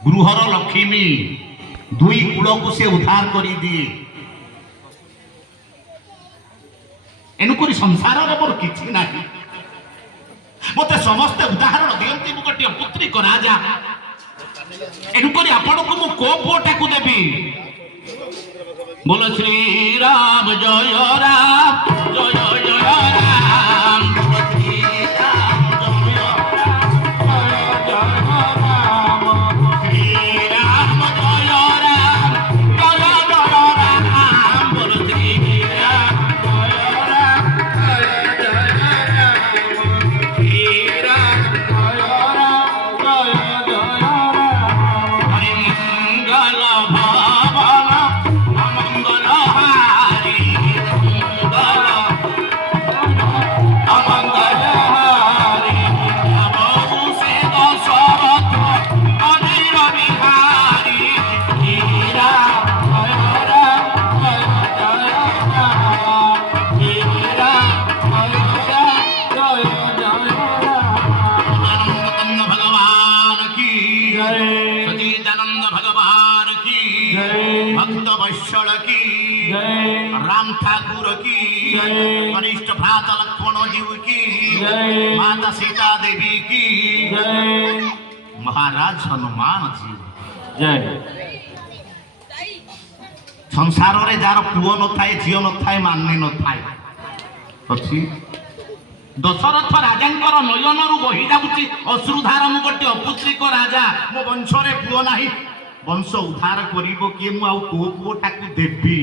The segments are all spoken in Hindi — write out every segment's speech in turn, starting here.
गृहर लक्ष्मी दुई कूल को से उद्धार कर दिए। एणुक संसार मोर कि ना मत समस्ते उदाहरण दिखती मु गोटे पुत्री को राजा एणुक आपण को मु को पुओटा को देवी। बोलो श्री राम जय राम जय जय राम श्री राम जय राम जय जय राम श्री राम जय राम जय जय राम बोलो श्री राम जय राम जय जय राम श्री राम जय राम जय जय राम हरि मंगल भावन अमंगल हारी मंगल अमंगल हारी प्रभु से दशरथ अनिल बिहारी श्री राम जय राम जय जय राम श्री राम जय राम जय जय राम। भगवान की जय, सच्चिदानंद भगवान की जय, भक्त वत्सल की जय, राम ठाकुर की जय, कनिष्ठ भ्राता लक्ष्मण जीव की जय, माता सीता देवी की जय, महाराज हनुमान जी जय। संसार रे जार पुओ न थाए झियो न थाए माने न थाए अछि दशरथ राजांकर नयनरु बही जाउची अश्रुधार मु गोटे अपुत्रिक राजा मो वंशरे पुओ नाही वंश उद्धार करिबो किए मु आउ को पुओटाकू देबी।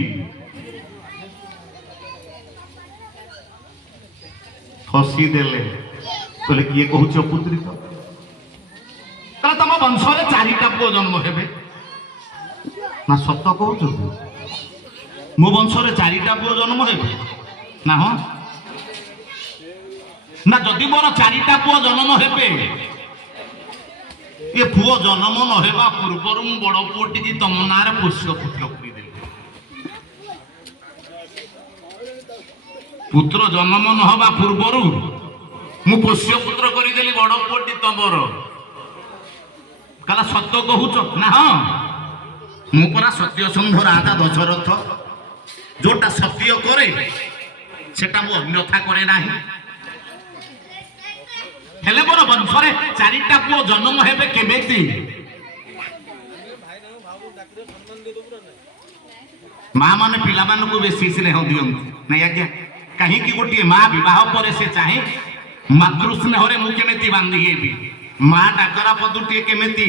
फसी देले कहले किए कहूछ अपुत्रिक कहले तम वंशरे चारिटा पुओ जन्म हेबे ना सत कहूछ मो वंशरे चारिटा पुओ जन्म हेबे ना हो ना जदि मोर चारिटा पुओ जन्म हेबे ये पुओ जन्म न हेबा पूर्वर बड़ पुओटी की तम नारे पोष्य पुत्र करिदेली। पुत्र जन्म न हवा पूर्वर मु पोष्य पुत्र करिदेली बड़ पुओटी तमर कहला सत्य कहूच ना हाँ मु परा सत्य संध राजा दशरथ जोटा सत्य करे सेटा मु अन्यथा करे नाही। हेले मोर वंशरे चारिटा पुओ जन्म हेबे केमेती माँ माने पिला मान को बेसी स्नेह दियंतु नहीं आज्ञा कहीं कि गोटे माँ विवाह पर से चाहे मातृ स्नेह रे मु केमेती बांधी हेबी माँ डाकरा पदुटी केमेती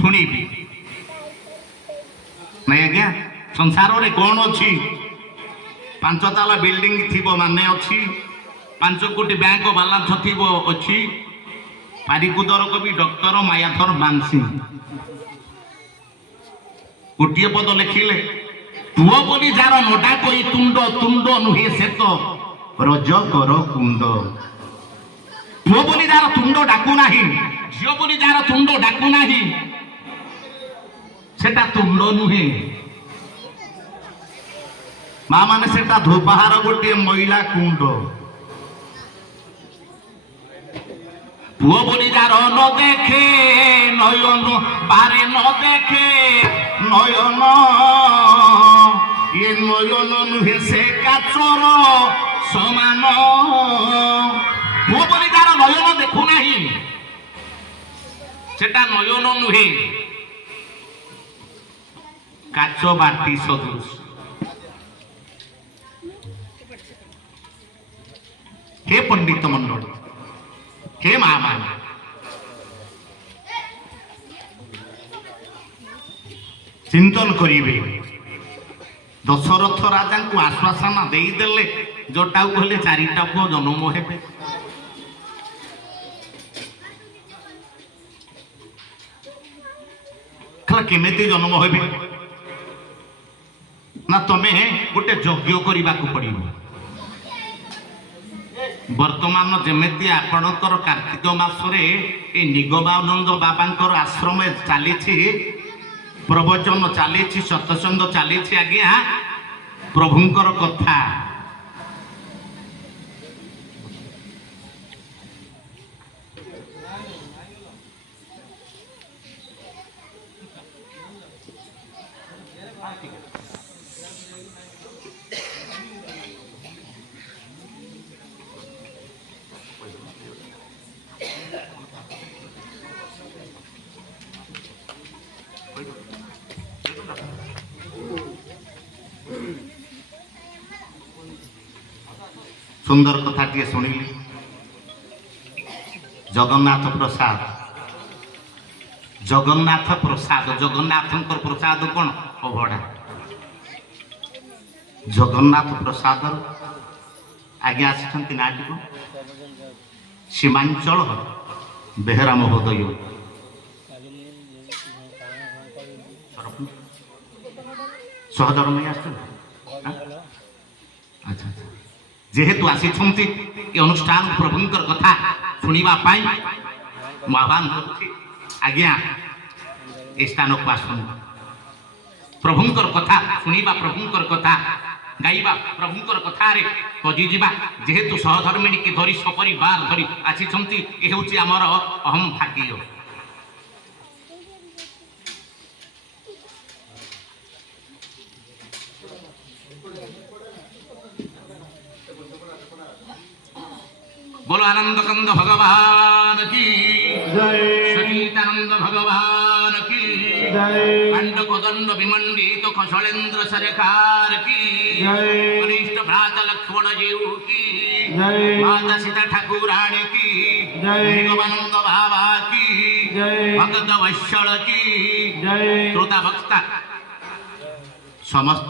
सुनिबी नहीं आज्ञा। संसार रे कौन अछि 5 ताला बिल्डिंग थिबो माने अछि 5 कोटी बैंक बालांस थिबो अछि पारिकुदर कवि डॉक्टर मायाधर मानसी गोटे पद लिखिले पुओ बोली जार नोटा कोई तुंड तुंड नुहे से तो रज कर कुंड पुओ बोली जार तुंड डाकू नाही झियो बोली जार तुंड डाकू नाही सेटा तुंड नुहे माँ माने सेटा धोपाहार गोटे महिला कुंड पुओ बोली जार न देखे नयन बारे न देखे नयन ये नयन नुहे से काचर समान पुओ बोली जार नयन देखु नाही सेटा नयन नुहे काच बाटी सदृश। हे पंडित मंडल हे माँ मान चिंतन करिवे दशरथ राजा को आश्वासन देदेले जोटा कहले चारिटा पुओ जन्म हेबे केमेती जन्म हेबे ना तमे गोटे यज्ञ करने को पड़ो वर्तमान जमेती आपणकर कार्तिक मासरे ए निगमानंद बाबांकर आश्रम चली प्रवचन चली सत्संग चली आज्ञा प्रभुंकर कथा ସୁନ୍ଦର କଥାଟିଏ ଶୁଣିଲି। ଜଗନ୍ନାଥ ପ୍ରସାଦ, ଜଗନ୍ନାଥ ପ୍ରସାଦ, ଜଗନ୍ନାଥଙ୍କର ପ୍ରସାଦ କ'ଣ? ଅଭଡ଼ା। ଜଗନ୍ନାଥ ପ୍ରସାଦରୁ ଆଜ୍ଞା ଆସିଛନ୍ତି ନାଟିକୁ ସୀମାଞ୍ଚଳ ବେହେରା ମହୋଦୟ ସହଧର୍ମୀ ଆସିଛନ୍ତି। ଆଚ୍ଛା ଆଚ୍ଛା, ଯେହେତୁ ଆସିଛନ୍ତି ଏ ଅନୁଷ୍ଠାନ ପ୍ରଭୁଙ୍କର କଥା ଶୁଣିବା ପାଇଁ ମୁଁ ଆହ୍ୱାନ କରୁଛି, ଆଜ୍ଞା ଏ ସ୍ଥାନକୁ ଆସନ୍ତୁ। ପ୍ରଭୁଙ୍କର କଥା ଶୁଣିବା, ପ୍ରଭୁଙ୍କର କଥା ଗାଇବା, ପ୍ରଭୁଙ୍କର କଥାରେ ହଜିଯିବା। ଯେହେତୁ ସହଧର୍ମିଣୀକି ଧରି ସପରିବାର ଧରି ଆସିଛନ୍ତି, ଏ ହେଉଛି ଆମର ଅହମ୍ ଭାଗ୍ୟ। बोलो आनंद कंद भगवान की जय, सचिदानंद भगवान की जय, खंड कोदंड विमंडित कौशलेंद्र सरकार की जय, कनिष्ठ भ्रात लक्ष्मण जीव की जय, माता सीता ठाकुराणी की जय, निगमानंद बाबा की जय, भक्त वत्सल की जय, श्रोता भक्ता समस्त